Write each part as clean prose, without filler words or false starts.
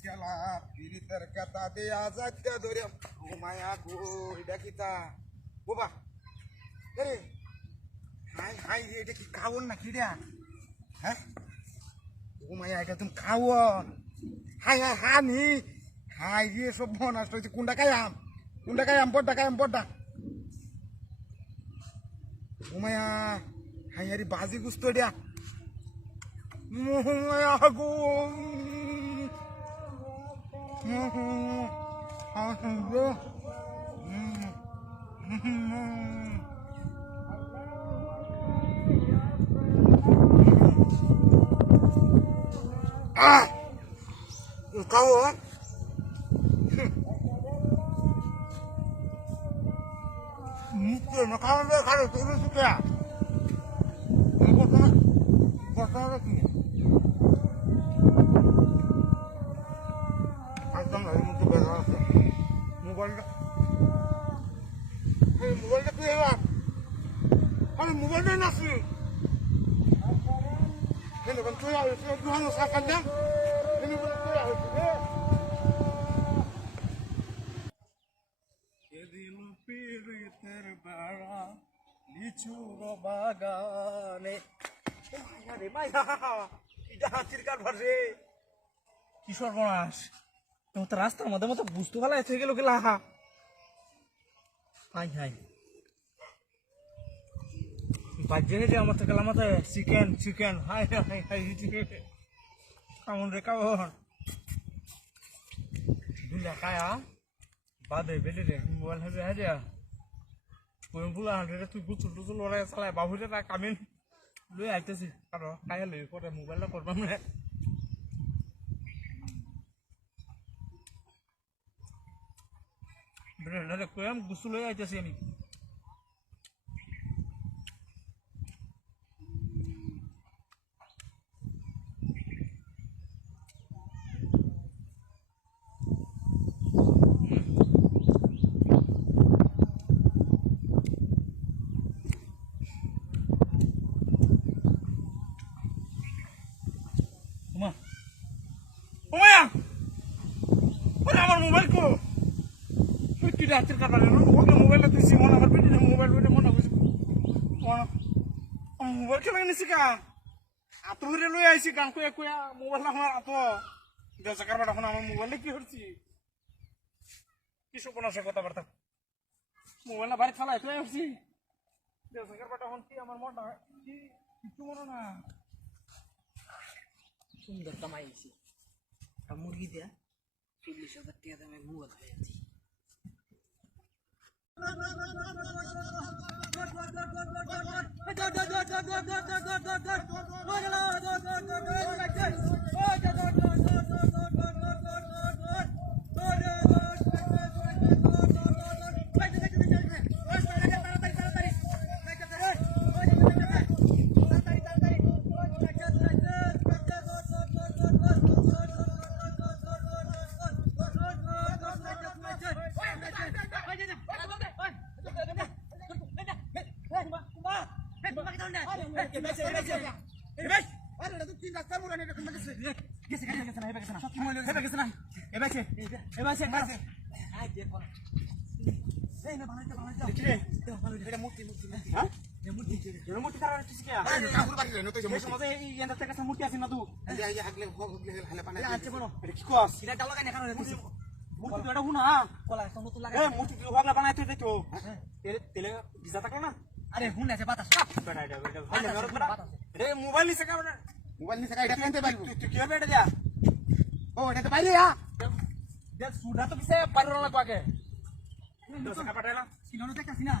त्याला फिरी तर कथा दे आजात्या दोऱ्या घुमाया गो हिडा किता बोबा अरे हाय हाय रे এটা কি খাওন না কিডা হ্যাঁ ঘুমায়া এটা তুমি খাও হাই হাই হানি হাই রে সব নষ্ট হইছে কোনটা কায়াম বড়টা ঘুমায়া হাই আরে বাজি গুস্তো দিয়া ঘুমায়া গো Kau kan? Mungkin kau ni kalau tu ni suka. Kau lagi. Asam lagi mungkin beras. Mobile tu apa? Kalau mobile ni nasi. Ini kan tu ya, itu Tuhan usahakan dah. Ini kan tu ya. এদিন পীড়িতের বেড়া লিচুর বাগানে আরে মাইয়া এটা হাতির কারবার রে কি সর্বনাশ তুমি তো রাস্তার মধ্যে মতো বুঝতে ভালো হয়ে গেল গেলা হাই হাই বাজে রে আমার তো গেলাম মাথায় চিকেন হাই হাই হাই কেমন রে কেমন দুলা খায়া বাদে বেলে রে মোবাইল হবে হাজা কোন বুলা হাঁটে তুই গুচুল লড়াই চালায় বাবুরে তা কামিন লই আইতেছি কারো খাইয়া লই পরে মোবাইলটা করবাম রে বেলে কোয়াম গুচুল লই আইতেছি আমি মোবাইল কো কি রাতের কাটা রে ওকে মোবাইলটা তুই সিমন আমার পেটে মোবাইল ওইটা মনে হইছে মোবাইল কে লাগে নিছি কা আতুরে লই আইছি গান কয়া মোবাইল না আমার আতো দেশকার বাটা এখন আমার মোবাইলে কি হচ্ছে কি সপনাসে কথাবার্তা মোবাইল না বাড়ি চালাই তুই হচ্ছে দেশকার বাটা এখন কি আমার মনটা কি কিছু মনে না সুন্দর কামাইছি আর মুরগি দিয়া 40,000 টাকা দামে মোবাইল পেয়েছি अरे हुन ऐसे बात अरे मोबाइल नहीं सका मोबाइल नहीं सका इधर लेते भाई तू क्यों बैठ जा ओ इधर तो भाई या दे सुधा तो किसे पारो ना पाके दस का पटाला किलो नो देखा सीना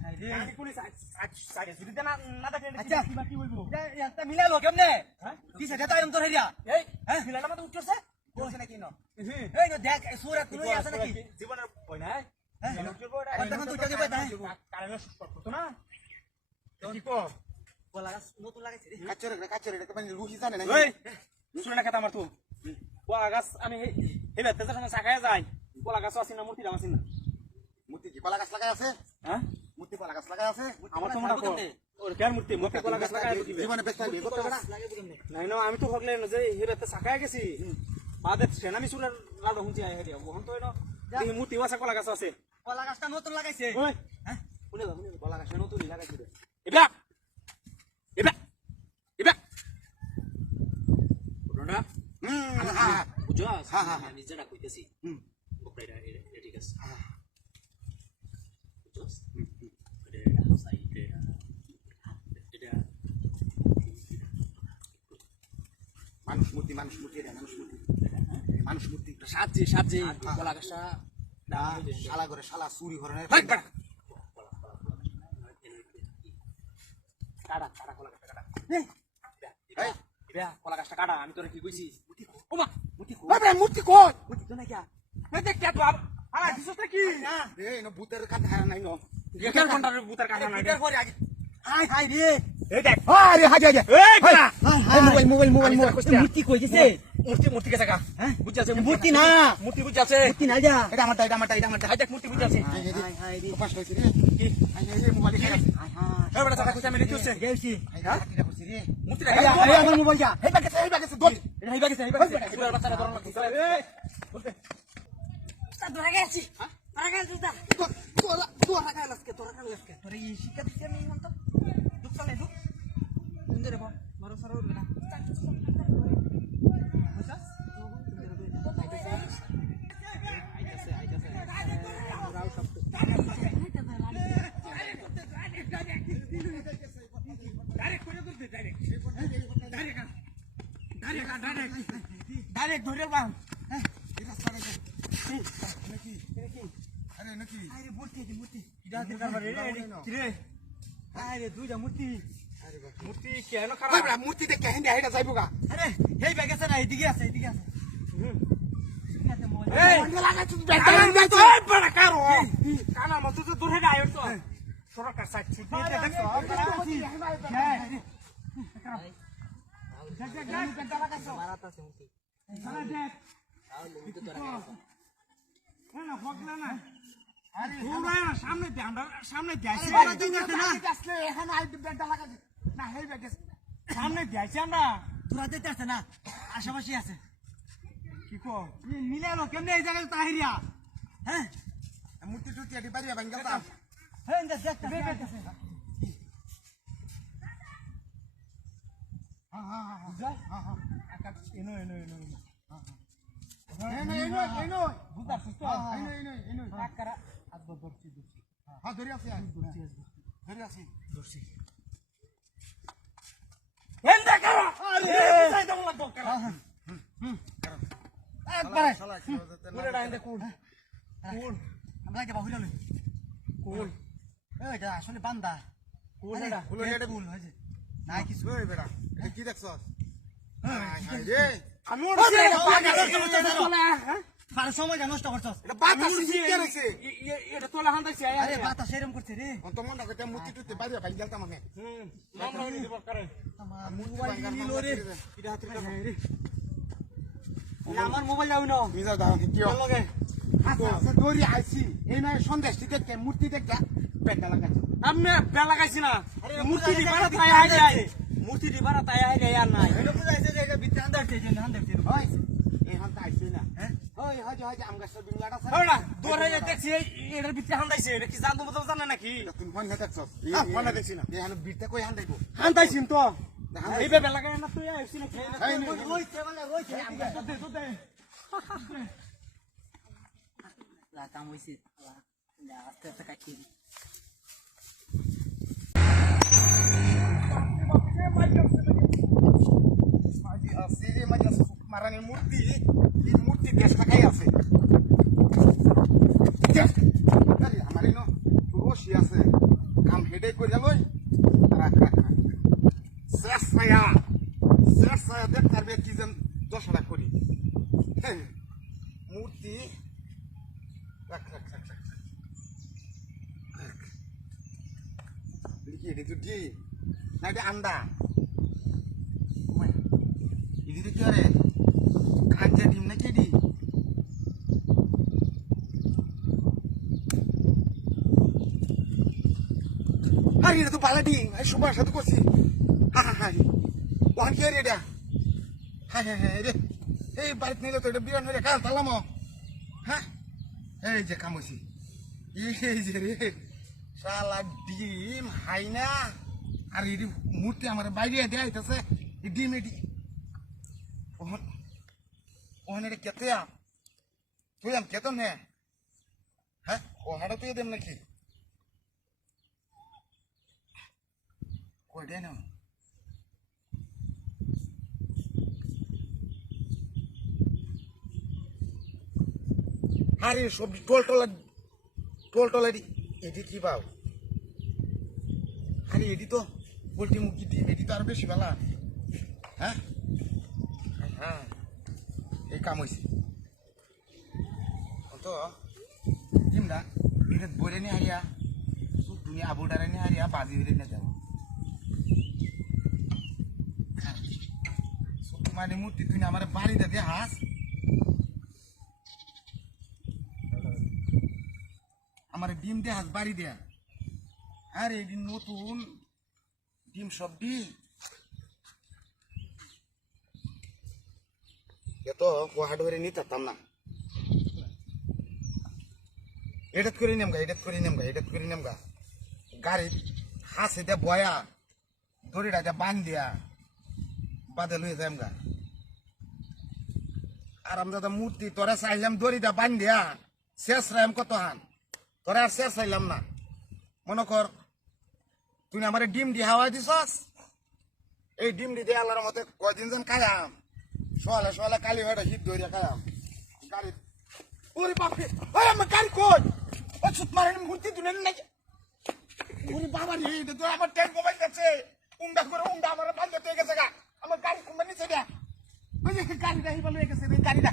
अरे ये पुलिस आज सारे सुधी देना ना देखे अच्छा बाकी बोलबो ये अंत मिला लो केमने हां 30,000 टाइम तो हेरिया ए हैं मिलाला मत उठछ से बोल से ना किनो ए नो देख सूरत तुलो आसा ना की जीवन होय ना हैं तখন তো উঠে যাবে কারণে করতো না কি কো কলা গাছ নতুন লাগাইছে রে কাচরে এটা মানে রুহি জানে না ওই শুনে না কথা আমার তো কলা গাছ আমি হেবে তেজার সময় সাকায় যাই কলা গাছ আছে না মূর্তি আছে না মূর্তি কি কলা গাছ লাগাই আছে হ্যাঁ মূর্তি কলা গাছ লাগাই আছে আমার তো মনে কো ওর কেন মূর্তি কলা গাছ লাগাই দিবে জীবনে বেশ টাইম করতে পারে না আমি তো ভাবলে যে হেবে তে সাকায় গেছি বাদে সেনামি সুরের লাড়ো হুঁচি আয় হেরিয়া বহন তো এনো এই মূর্তি ওয়াসা কলা গাছ আছে কলা গাছটা নতুন লাগাইছে ওই হ্যাঁ শুনে কলা গাছ নতুন লাগাইছে রে এবা এবা এবা ওটা বুঝছস আমি যেটা কইতেছি বকরাইরা এটা ঠিক আছে বুঝছস এটা সাইডে এটা মানুষ মূর্তি এটা মানুষ মূর্তি সাজে কলা গাছটা শালা করে শালা চুরি করে কাটা কলা গাছটা কাটা কলা গাছটা কাটা আমি তোরে কি কইছি ওমা মূর্তি কই মূর্তি তো না কি দেখ কে তো আলা দিছস কি এ ন ভূতের কাটা নাই ন একার ঘন্টার ভূতের কাটা নাই এর পরে আগে হাই রে এই দেখ আরে হাই এই মোবাইল মূর্তি কই গেছে মূর্তি কে জায়গা হ্যাঁ বুঝাছে মূর্তি না মূর্তি বুঝাছে মূর্তি না যা এটা আমারটা হাই দেখ মূর্তি বুঝাছে হাই রে কষ্ট হইছে রে কি হাই রে মোবাইল হাই এই বড় কথা কইছে আমি রিতুছে গেছি হ্যাঁ এটা কইছি রে মূর্তি না এই আমার মোবাইল যা হেই বাগেছে দোল এটা হেই বাগেছে পুরো বাচ্চাটা ধরন লাগছে এই বলতে তা ধরা গেছি হ্যাঁ ধরা গেছি তোরা কালাসকে তোরা এই শিক্ষা দিছি আমি মন্ত দুঃখ চলে দুঃখ সুন্দর বাবা মারো সারা উঠবে না ডাইরেক্ট ধরে বাম আরে নাকি আরে মূর্তি রে আরে দুইটা মূর্তি মূর্তি কেন খারাপ মূর্তি দেখে হেন্দে হেডা যাইবো গা আরে হেই ব্যাগ আছে না এদিকে আছে এই লাগা তুই ব্যাগ এই বড় কারো কানা মত তো দূর হেডা আইছ তো সরকার সাইড ছুট দিয়ে দেখছো সামনে দিয়েছি আমরা তোরা দিতে আছে না আশেপাশে আছে কি কো মিলে এলো কেমনে এই জায়গায় তাহিরিয়া হ্যাঁ মূর্তি টুটি আটি পারিয়া ভাঙ্গা দাও হ্যাঁ দেখতে আসলে বান্দা নাই কিছু কি দেখছ সময় নষ্ট করছস এটা তোলা হান্দাইছে আরে বাতাস এরকম করছে রে তো মন রাখতে মুতি টুতে বাইরে ভাই গেলতা মানে মামলা দিব করে মোবাইল নিলো রে এটা হাতে রে আমার মোবাইল যাও না মিজা দাও কি লগে আচ্ছা দড়ি আইছি এই না সন্দেশ দেখতে মূর্তি দেখতে পেটা লাগাইছে আমি পেটা লাগাইছি না মূর্তি দিবারা তাই আই যায় মূর্তি দিবারা তাই আই যায় আর নাই এটা বুঝাইছে যে এটা বিতে হান্দাইছে যে হান্দাইছে ওই এই হান্তা আইছে না হ্যাঁ ওই হাজে আমগা সব বিংলাটা ওরা দরে দেখছি এটার বিতে হান্দাইছে এটা কি জানতো মতো জানা নাকি তুমি ফোন না দেখছস ফোন না দেখছি না এই হান বিতে কই হান্দাইবো হান্দাইছিন তো এই বে লাগাই না তুই আইছি না ওই মানে ওই আমগা তো দে la estamos diciendo la hasta aquí así majas marani murti desta kai আছে আরে আমারে নো রোশি আছে কাম হেডে কইরা লই শেষয়া দেখ করবে কি যেন দশটা করি মূর্তি রাখ এটা তো দি না এটা আন্ডা ఇది কি আরে খাঁজা ডিম না কেডি আরে এটা তো পালা ডিম এই সবার সাথে করছি হ্যাঁ ওয়ান কে রে এটা হ্যাঁ রে এই বাড়িতে নিলে তো এটা বিরান হয়ে কাল তালাম হ্যাঁ এই যে কামছি এই যে রে শালা ডিম হাই না আর এটি মূর্তি আমার বাইরে দেয়া হইতেছে ডিম এটি ওখানে এটা কেতে তুই আম কেতন নে হ্যাঁ ওখানে তুই দেম নাকি কই দে না আরে সবজি টোল টলারি এটি কি পাও আরে এটি তো পোল্ট্রি মুরগি ডিম এটি তো আরো বেশি বেলা হ্যাঁ হ্যাঁ এই কাম হয়েছে তো ডিমটা এটা বলে নিয়ে হারিয়া তুমি আবুডারে নিয়ে হারিয়া বাজি হয়ে নিয়ে যাবো মানে মূর্তি তুই আমার বাড়িতে দিয়ে হাস আমার ডিম দিয়ে হাস বাড়ি দেয়া আরে এই নতুন ডিম সবজি এত হাট করে নিতে পারতাম না এটাত করে নেমগা গাড়ি হাসে দিয়ে বয়া দড়িটা দিয়ে বান দিয়া বাদে লুয়ে যাই গা আর আমরা দাদা মূর্তি তোরা চাইলাম দড়িটা বান দিয়া শেষ রাইম কত হান তোরা আর শেষ চাইলাম না মনে কর তুই আমার ডিম দিয়ে হাওয়াই দিছস এই ডিম দিয়ে আল্লাহর মতে কয়দিন যেন খাইলাম সকালে কালি ভাইটা হিট ধরিয়া খাইলাম গাড়ি ওরে বাপরে ওই আমার গাড়ি কই ও ছুট মারেন মূর্তি তুলে নাকি ওরে বাবা রে এটা তো আমার ট্যাঙ্ক মোবাইল কাছে উন্ডা করে উন্ডা আমার বান্ধব হয়ে গেছে গা আমার গাড়ি কোম্পানি নিচে দেয়া ওই যে গাড়িটা এই বলে গেছে গাড়িটা